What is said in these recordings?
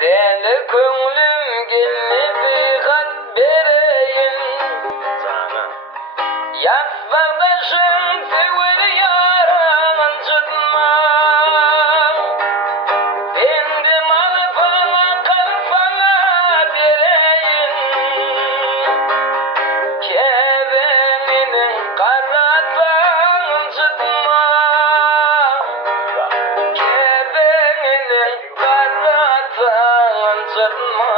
Deli köngülüm gelini bir kat bereyin. Yaz kardeşim sever yaran çıkma. Bendim alfana kalfana bereyin. Keveninin karatan çıkma. Keveninin karatan çıkma.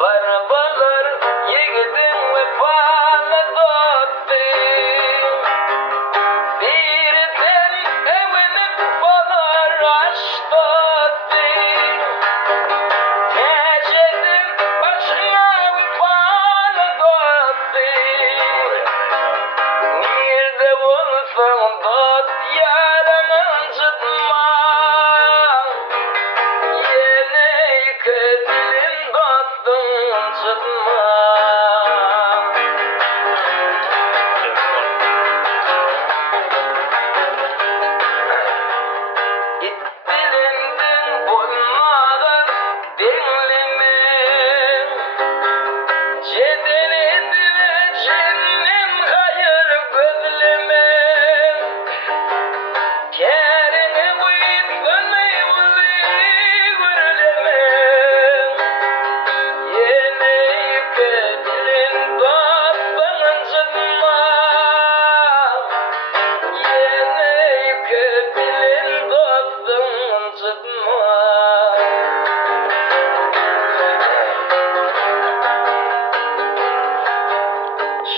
Barbalar yiğidin vefalı dostu. Bir sen evini kupalar aşk dostu. Tecedin başına vefalı dostu. Nerede olsan dost yaramın çıkma. Yine kötülün dostum çıkma. İt bilindin bulmadan dinleme. Cedelindi ve cennim hayır gözleme. Kerini uyup dönmeyi gürleme. Yine kötülün dostun çıkma. Yine kötülün dostun çıkma.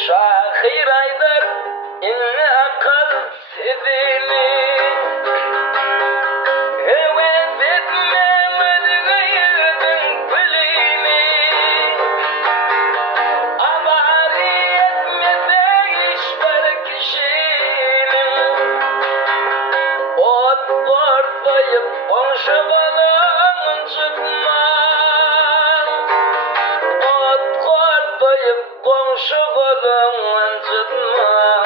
Şahir Aydar inne akal sedini. Heves etme medgayırdın bilini. Avari etmese işler kişinin. Ot ortayıp komşu balağın çıkma. Ot ortayıp komşu balağın çıkma.